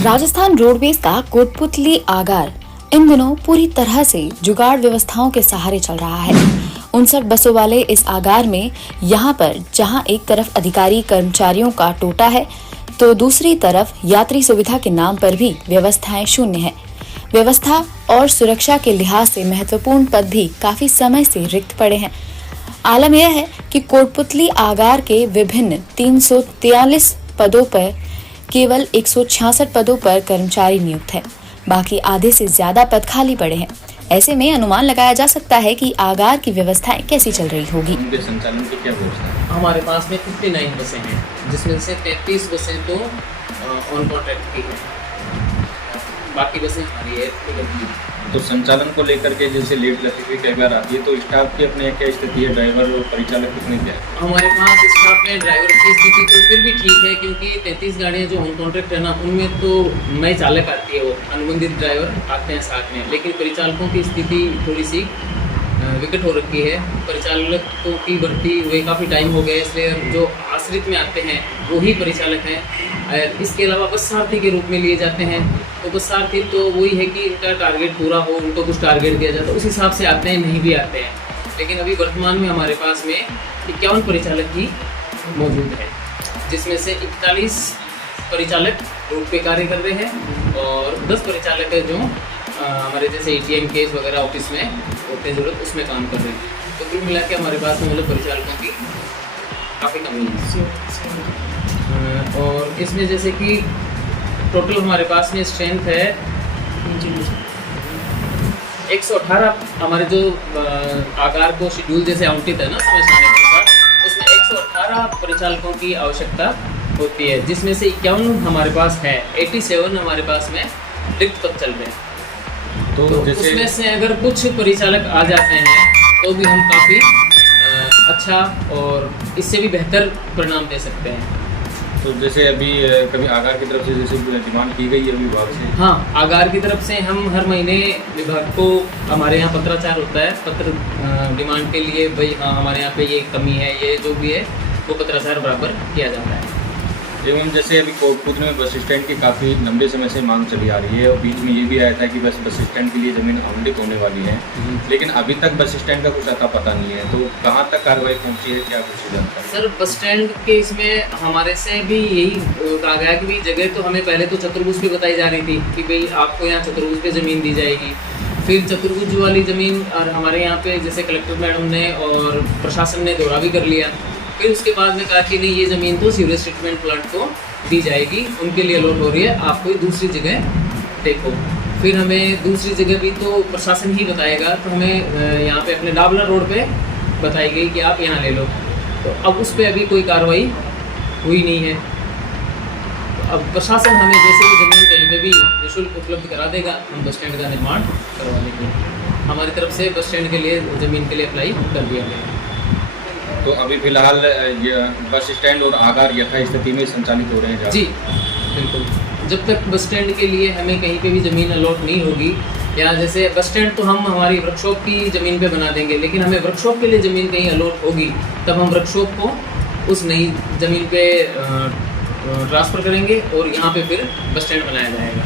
Rajasthan roadways का कोटपुतली आगार इन दिनों पूरी तरह से जुगाड़ व्यवस्थाओं के सहारे चल रहा है। 59 बसों वाले इस आगार में यहाँ पर जहाँ एक तरफ अधिकारी कर्मचारियों का टोटा है, तो दूसरी तरफ यात्री सुविधा के नाम पर भी व्यवस्थाएं शून्य है। व्यवस्था और सुरक्षा के लिहाज से महत्वपूर्ण पद भी काफी समय से रिक्त पड़े हैं। आलम यह है कि कोटपुतली आगार के विभिन्न 343 पदों पर केवल 166 पदों पर कर्मचारी नियुक्त है, बाकी आधे से ज्यादा पद खाली पड़े हैं। ऐसे में अनुमान लगाया जा सकता है कि आगार की व्यवस्थाएं कैसी चल रही होगी। उनके संचालन की क्या व्यवस्था है? हमारे पास में 59 बसें हैं, जिसमें से 33 बसें तो ऑन कॉन्ट्रैक्ट की हैं, बाकी बसें हमारी है। तो संचालन को लेकर के जैसे लेट लतीफी कई बार आती है, तो स्टाफ की अपने क्या स्थिति है? ड्राइवर और परिचालक कितने क्या है? हमारे पास स्टाफ में ड्राइवर की स्थिति तो फिर भी ठीक है, क्योंकि 33 गाड़ियाँ जो ऑन कॉन्ट्रैक्ट है ना, उनमें तो नई चालक आती है, वो अनुबंधित ड्राइवर आते हैं साथ में। लेकिन परिचालकों की स्थिति थोड़ी सी विकट हो रखी है। परिचालकों की भर्ती हुए काफ़ी टाइम हो गया, इसलिए जो आश्रित में आते हैं वो ही परिचालक हैं। इसके अलावा बस सारथी के रूप में लिए जाते हैं, तो बस सारथी तो वही है कि इनका टारगेट पूरा हो, उनको कुछ टारगेट दिया जाता है, उस हिसाब से आते हैं, नहीं भी आते हैं। लेकिन अभी वर्तमान में हमारे पास में 51 परिचालक ही मौजूद है, जिसमें से 41 परिचालक रूट पे कार्य कर रहे हैं और 10 परिचालक है जो हमारे जैसे ATM केस वगैरह ऑफिस में होते हैं ज़रूरत, उसमें काम कर रहे हैं। तो कुल मिला के हमारे पास में मतलब परिचालकों की काफ़ी कमी है। और इसमें जैसे कि टोटल हमारे पास में स्ट्रेंथ है 118। हमारे जो आगार को शेड्यूल जैसे आवंटित है ना समय सारणी के अनुसार, उसमें 118 परिचालकों की आवश्यकता होती है, जिसमें से 51 हमारे पास है, 87 हमारे पास में रिक्त पद चल रहे हैं। तो जैसे उसमें से अगर कुछ परिचालक आ जाते हैं तो भी हम काफ़ी अच्छा और इससे भी बेहतर परिणाम दे सकते हैं। तो जैसे अभी कभी आगार की तरफ से जैसे डिमांड की गई है विभाग से? हाँ, आगार की तरफ से हम हर महीने विभाग को, हमारे यहाँ पत्राचार होता है, पत्र डिमांड के लिए, भाई हाँ हमारे यहाँ पे ये कमी है, ये जो भी है वो पत्राचार बराबर किया जाता है। एवं जैसे अभी कोटपुतली में बस स्टैंड की काफ़ी लंबे समय से मांग चली आ रही है और बीच में ये भी आया था कि बस स्टैंड के लिए ज़मीन आवंटित होने वाली है, लेकिन अभी तक बस स्टैंड का कुछ अता पता नहीं है। तो कहाँ तक कार्रवाई पहुँची है, क्या कुछ जानता है? सर, बस स्टैंड के इसमें हमारे से भी यही कहा गया कि भाई जगह तो हमें पहले तो चतुर्भुज पे बताई जा रही थी कि भाई आपको यहाँ चतुर्भुज पे ज़मीन दी जाएगी। फिर चतुर्भुज वाली ज़मीन और हमारे यहाँ पे जैसे कलेक्टर मैडम ने और प्रशासन ने दौरा भी कर लिया। फिर उसके बाद में कहा कि नहीं, ये ज़मीन तो सीवरेज ट्रीटमेंट प्लांट को दी जाएगी, उनके लिए अलॉट हो रही है, आप कोई दूसरी जगह देखो। फिर हमें दूसरी जगह भी तो प्रशासन ही बताएगा, तो हमें यहाँ पे अपने डाबला रोड पे बताई गई कि आप यहाँ ले लो। तो अब उस पर अभी कोई कार्रवाई हुई नहीं है। तो अब प्रशासन हमें जैसे ही ज़मीन कहीं पे भी निःशुल्क उपलब्ध करा देगा, हम बस स्टैंड का निर्माण करवा लेंगे। हमारी तरफ से बस स्टैंड के लिए ज़मीन के लिए अप्लाई कर दिया गया। तो अभी फिलहाल ये बस स्टैंड और आगार यथास्थिति में संचालित हो रहे हैं? जी बिल्कुल। जब तक बस स्टैंड के लिए हमें कहीं पे भी ज़मीन अलॉट नहीं होगी, या जैसे बस स्टैंड तो हम हमारी वर्कशॉप की ज़मीन पे बना देंगे, लेकिन हमें वर्कशॉप के लिए ज़मीन कहीं अलॉट होगी तब हम वर्कशॉप को उस नई ज़मीन पे ट्रांसफ़र करेंगे और यहाँ पे फिर बस स्टैंड बनाया जाएगा।